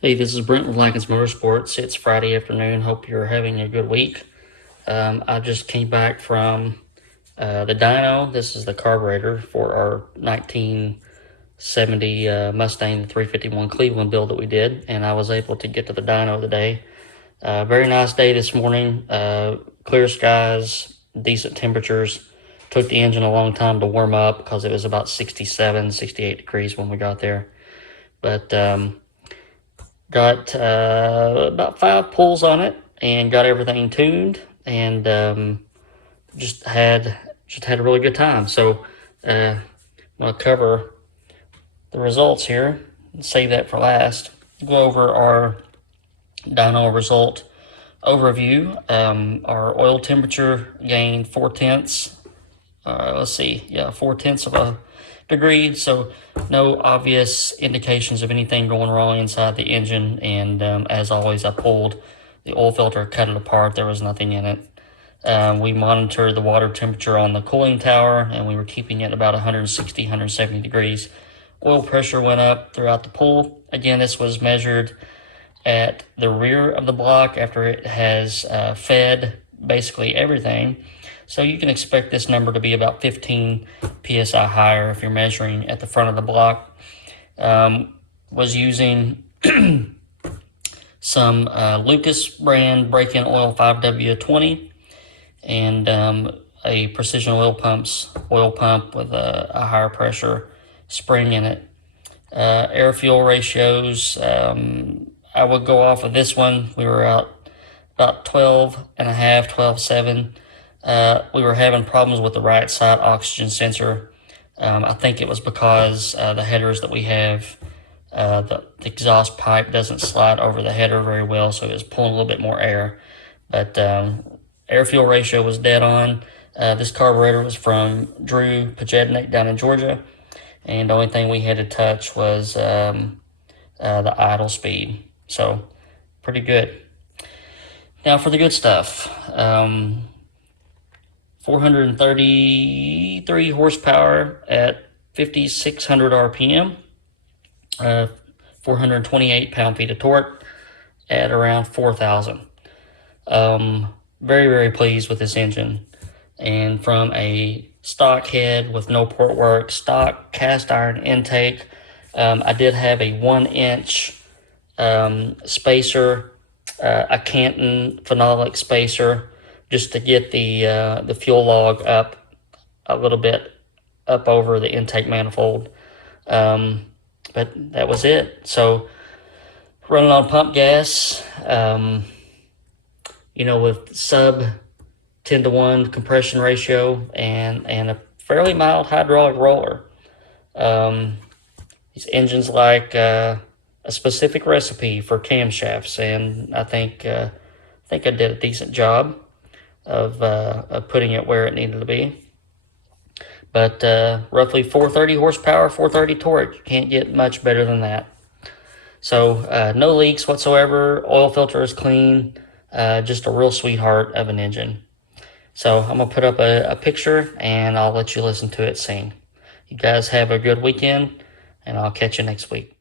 Hey, this is Brent with Lykins Motorsports. It's Friday afternoon. Hope you're having a good week. I just came back from the dyno. This is the carburetor for our 1970 Mustang 351 Cleveland build that we did, and I was able to get to the dyno today. Very nice day this morning. Clear skies, decent temperatures. Took the engine a long time to warm up because it was about 67, 68 degrees when we got there. But got about 5 pulls on it and got everything tuned, and just had a really good time. So I'm gonna cover the results here and save that for last. Go over our dyno result overview. Our oil temperature gained 4 tenths. Let's see, yeah, 4 tenths of a degree. So no obvious indications of anything going wrong inside the engine. And as always, I pulled the oil filter, cut it apart. There was nothing in it. We monitored the water temperature on the cooling tower, and we were keeping it about 160, 170 degrees. Oil pressure went up throughout the pull. Again, this was measured at the rear of the block after it has fed basically everything. So you can expect this number to be about 15 psi higher if you're measuring at the front of the block. Was using some Lykins brand break-in oil 5W20 and a precision oil pump with a higher pressure spring in it. Air fuel ratios, I would go off of this one. We were out about 12.5, 12.7. We were having problems with the right side oxygen sensor. I think it was because the headers that we have, the exhaust pipe doesn't slide over the header very well, so it was pulling a little bit more air. But air fuel ratio was dead on. This carburetor was from Drew Pajednik down in Georgia, and the only thing we had to touch was the idle speed. So pretty good. Now for the good stuff. 433 horsepower at 5,600 RPM, 428 pound-feet of torque at around 4,000. Very, very pleased with this engine. And from a stock head with no port work, stock cast iron intake, I did have a 1-inch spacer, a Canton phenolic spacer, just to get the fuel log up a little bit up over the intake manifold. But that was it. So running on pump gas, with sub 10-to-1 compression ratio and a fairly mild hydraulic roller. These engines like a specific recipe for camshafts, and I think I did a decent job of putting it where it needed to be. But roughly 430 horsepower, 430 torque. You can't get much better than that. So no leaks whatsoever. Oil filter is clean. Just a real sweetheart of an engine. So I'm going to put up a picture, and I'll let you listen to it sing. You guys have a good weekend, and I'll catch you next week.